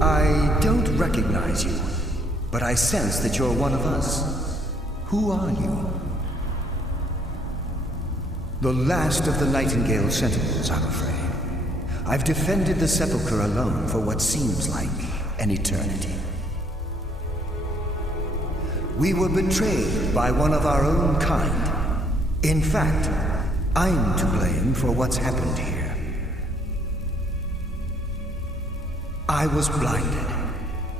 I don't recognize you, but I sense that you're one of us. Who are you? The last of the Nightingale Sentinels, I'm afraid. I've defended the Sepulcher alone for what seems like an eternity. We were betrayed by one of our own kind. In fact, I'm to blame for what's happened here. I was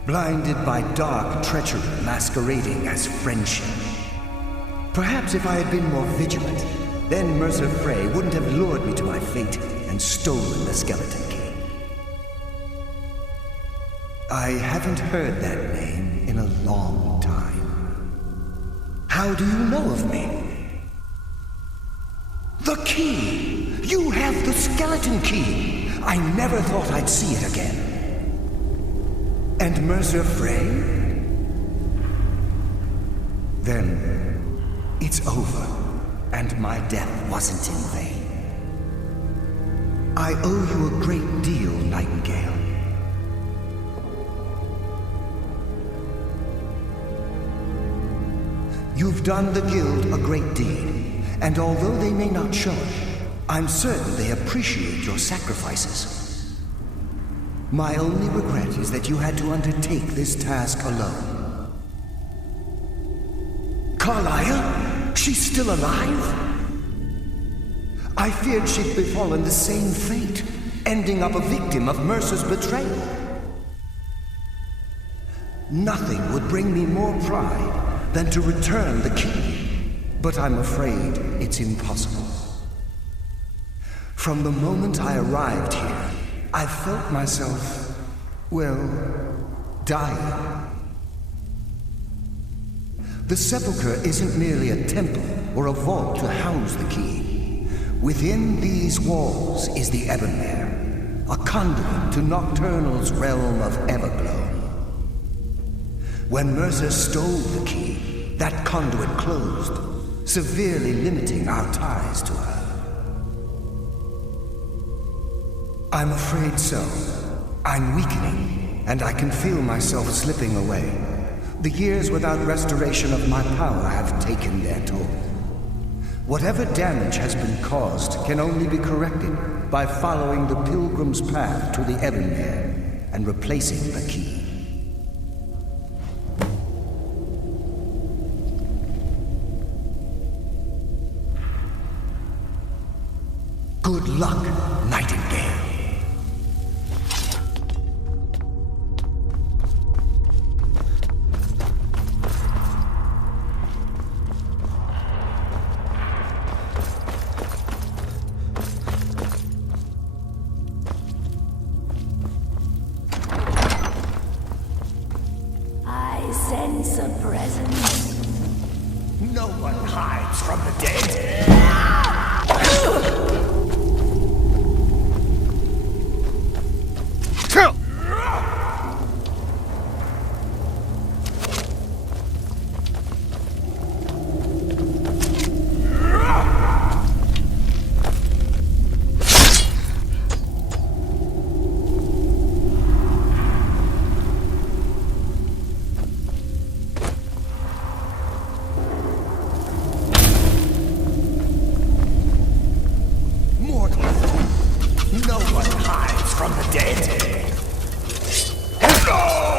blinded by dark treachery masquerading as friendship. Perhaps if I had been more vigilant, then Mercer Frey wouldn't have lured me to my fate and stolen the skeleton key. I haven't heard that name in a long time. How do you know of me? The key! You have the skeleton key! I never thought I'd see it again. And Mercer Frey? Then it's over, and my death wasn't in vain. I owe you a great deal, Nightingale. You've done the Guild a great deed, and although they may not show it, I'm certain they appreciate your sacrifices. My only regret is that you had to undertake this task alone. Carlyle? She's still alive? I feared she'd befallen the same fate, ending up a victim of Mercer's betrayal. Nothing would bring me more pride than to return the key, but I'm afraid it's impossible. From the moment I arrived here, I felt myself, well, dying. The Sepulcher isn't merely a temple or a vault to house the key. Within these walls is the Ebonmere, a conduit to Nocturnal's realm of Everglow. When Mercer stole the key, that conduit closed, severely limiting our ties to her. I'm afraid so. I'm weakening, and I can feel myself slipping away. The years without restoration of my power have taken their toll. Whatever damage has been caused can only be corrected by following the Pilgrim's path to the Ebonmere and replacing the key. Good luck, Nightingale. I sense a presence. No one hides from the dead. No one hides from the dead. No!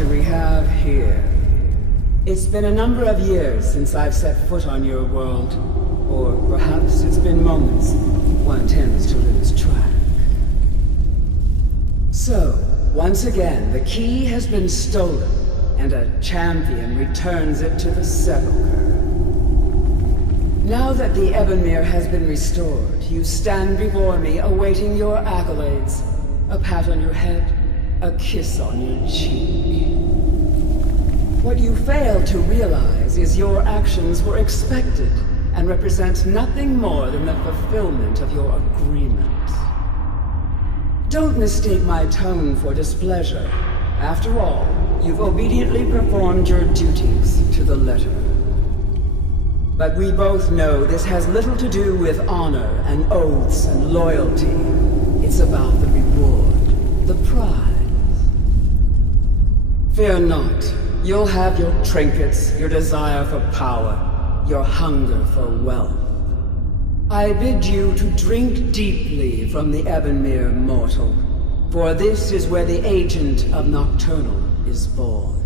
do we have here? It's been a number of years since I've set foot on your world. Or perhaps it's been moments. One tends to lose track. So, once again, the key has been stolen, and a champion returns it to the Sepulcher. Now that the Ebonmere has been restored, you stand before me awaiting your accolades. A pat on your head, a kiss on your cheek. What you fail to realize is your actions were expected and represent nothing more than the fulfillment of your agreement. Don't mistake my tone for displeasure. After all, you've obediently performed your duties to the letter. But we both know this has little to do with honor and oaths and loyalty. It's about the reward, the prize. Fear not. You'll have your trinkets, your desire for power, your hunger for wealth. I bid you to drink deeply from the Ebonmere mortal, for this is where the agent of Nocturnal is born.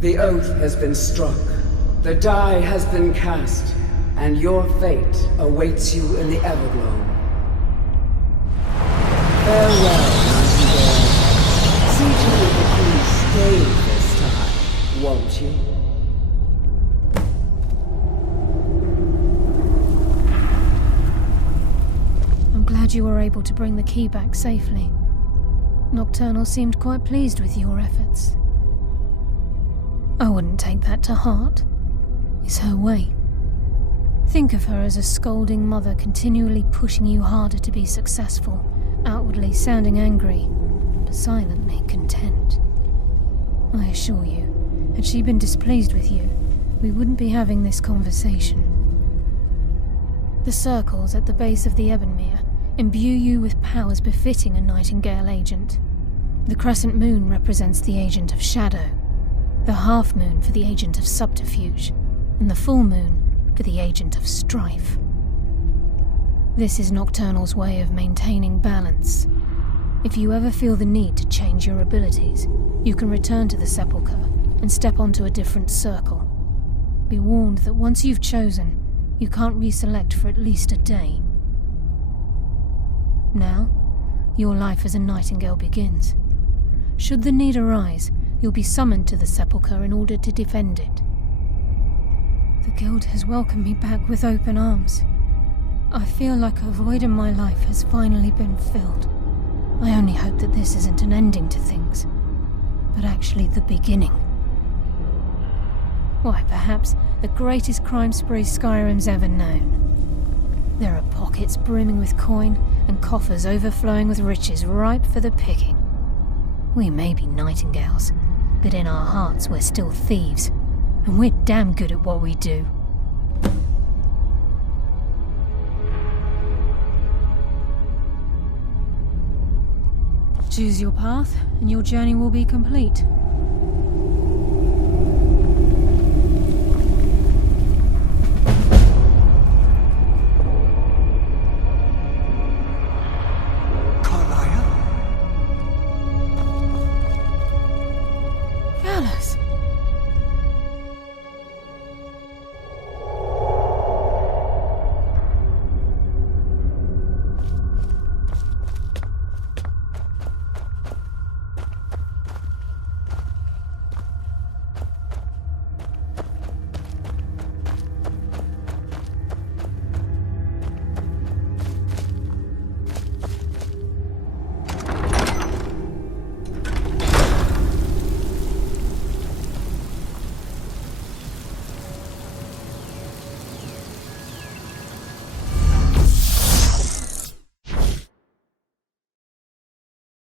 The oath has been struck, the die has been cast, and your fate awaits you in the Everglow. Farewell, Nightingale. See to it that you stay this time, won't you? I'm glad you were able to bring the key back safely. Nocturnal seemed quite pleased with your efforts. I wouldn't take that to heart. It's her way. Think of her as a scolding mother continually pushing you harder to be successful, outwardly sounding angry, but silently content. I assure you, had she been displeased with you, we wouldn't be having this conversation. The circles at the base of the Ebonmere imbue you with powers befitting a Nightingale agent. The crescent moon represents the agent of shadow, the half moon for the agent of subterfuge, and the full moon for the agent of strife. This is Nocturnal's way of maintaining balance. If you ever feel the need to change your abilities, you can return to the Sepulcher and step onto a different circle. Be warned that once you've chosen, you can't reselect for at least a day. Now, your life as a Nightingale begins. Should the need arise, you'll be summoned to the Sepulcher in order to defend it. The Guild has welcomed me back with open arms. I feel like a void in my life has finally been filled. I only hope that this isn't an ending to things, but actually the beginning. Why, perhaps the greatest crime spree Skyrim's ever known. There are pockets brimming with coin and coffers overflowing with riches ripe for the picking. We may be Nightingales, but in our hearts we're still thieves, and we're damn good at what we do. Choose your path, and your journey will be complete.